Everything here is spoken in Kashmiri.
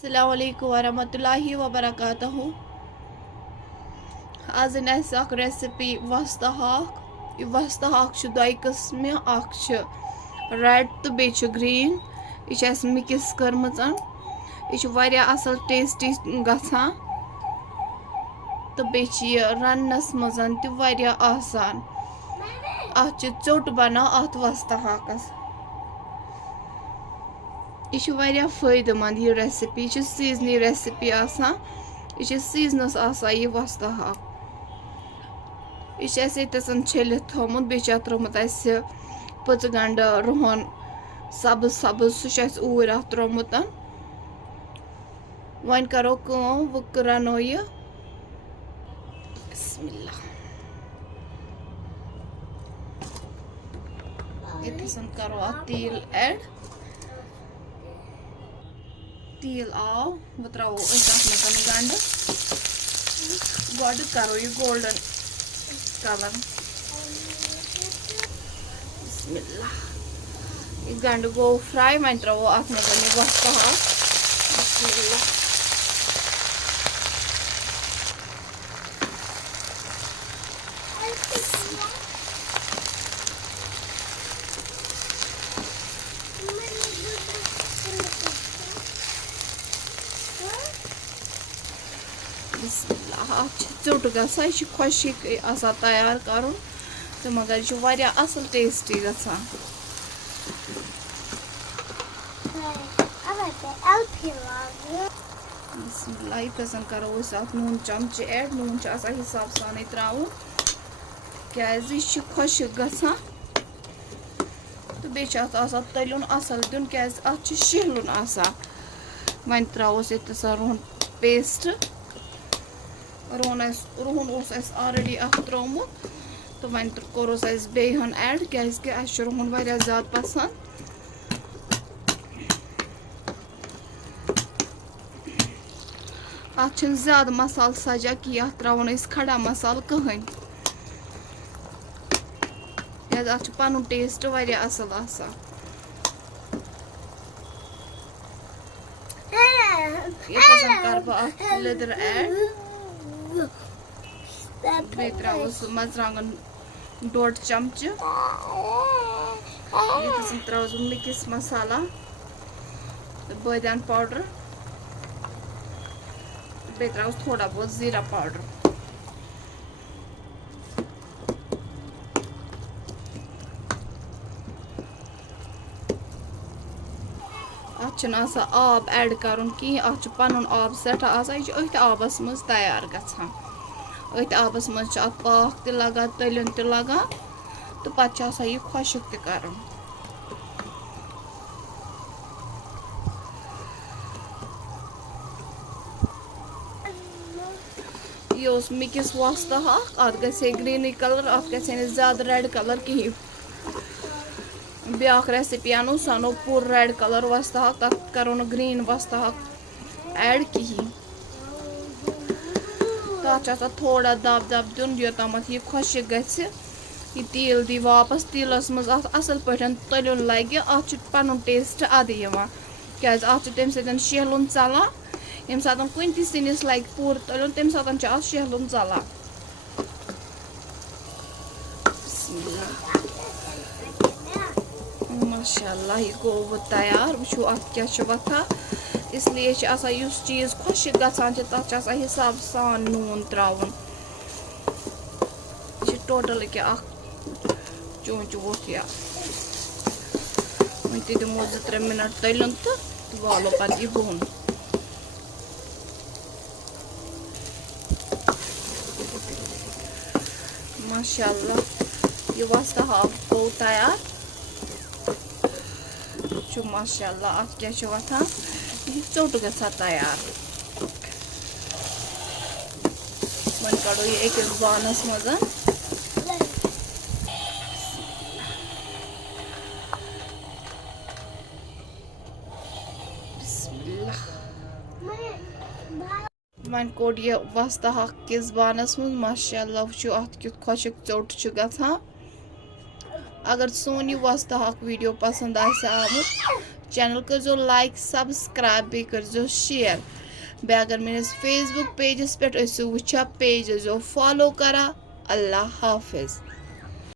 अस्सलामु अलैकुम वरहमतुल्लाहि वबरकातुहू। आज अख रेसिपी वस्त हाक। वस्त हाक दो किस्म, रेड तो बे ग्रीन। यह मिक्स कर्म, यह असल टेस्टी गसान तो बे रन्नस मज आसान। अत चोट बना अत वस्त हाकस। यह फ़ायदेमंद यह रेसिपी, यह सीजनी रेसिपी आसान। यह सीजनस आसान यह वस्त हाक। यह छलित थोमुत बे त्रोमुत पच गंड रुहन सब्ज सब्ज सह ऊर अत त्रोमुत। वन करो वो रनो यह। बिस्मिल्लाह। ये करो अत तेल ऐड। तेल आव वो त्रो गंड गोड करो यह गोल्डन कलर। बिस्मिल्लाह। यह गंड गो फ्राई वन त्रो अत वस्त हाक। बिस्मिल्लाह। चोट गसा यह खुशक तैयार कर तो मगर यह असल टेस्टी गसान। बिस्मिल्लाह। ये करो अत नून चमच ऐड। नून हिसाब सान त्राउन क्या खुशक गसान तो बे तलुन असल दिन क्या अत शहलुन आसान। वन त्रोस ये रुहन पेस्ट। रुहन ऑलरेडी अत त्रोमुत तो वन कोरोस बेहन ऐड क्या रुहन वारिया ज़्यादा पसंद। अत ज़्यादा मसाल सजा कि अत त्रोन खड़ा मसाल कहीं अत पन टेस्ट वारिया असल आसान। ये कर बह लिदर ऐड। बे त्रोस मरचांगन 1.5 चमच। ये त्रोस मिक्स मसाला बादाम पाउडर। बे त्रोस थोड़ा बहुत जीरा पाउडर। अत आब ऐड कर कह पन आब सठा आसान। यह अथ आबस मज तैयार गसान। अथ आबस मज पाक त लगा तलन त लगा तो पत यह खुशक त यह मिक्स वस्त हाक। अत गे ग्रीन कलर, अत गे ज्यादा रेड कलर कहीं। ब्या रेसिपी अनो सह अनो पूर रेड कलर वस्त हाक, तक करो न ग्रीन वस्त हाक ऐड कहीं। तथा थोड़ा दब दब दिन योतम यह खुशक गह तेल दी वापस। तेलस मज असल पे तलन लगे अत पन टेस्ट अद क्या अत तम शहलुन चलान। यम सात कुन त सिनिस लगे पूर तलन तम सात शहलुन चलान। माशाअल्लाह यह गो वो तैयार। वो अत क्या वथा इसलिए इस चीज़ खुशक गसान तथ हिसाब सान नून त्राउन। यह टोटल क्या चूंच वोथ या वो दिमो 2-3 मिनट तलन तो वालो पे यह बोन। माशाअल्लाह यह वस्त हाक गो तैयार। माशाअल्लाह अत क्या वथान यह चोट गसा तैयार। वन कड़ो यह अकिस बानस मज। वन कोड यह वस्त हाक किस बानस मज। माशाअल्लाह वो अत क्युत खुशक चोट गसान। अगर सोन यह वस्त हाक वीडियो पसंद आमुत चैनल करो लाइक सब्सक्राइब बे करो शेयर बे अगर मेरे फेसबुक पेजस पे वुचा पेज फॉलो करा अल्लाह हाफिज।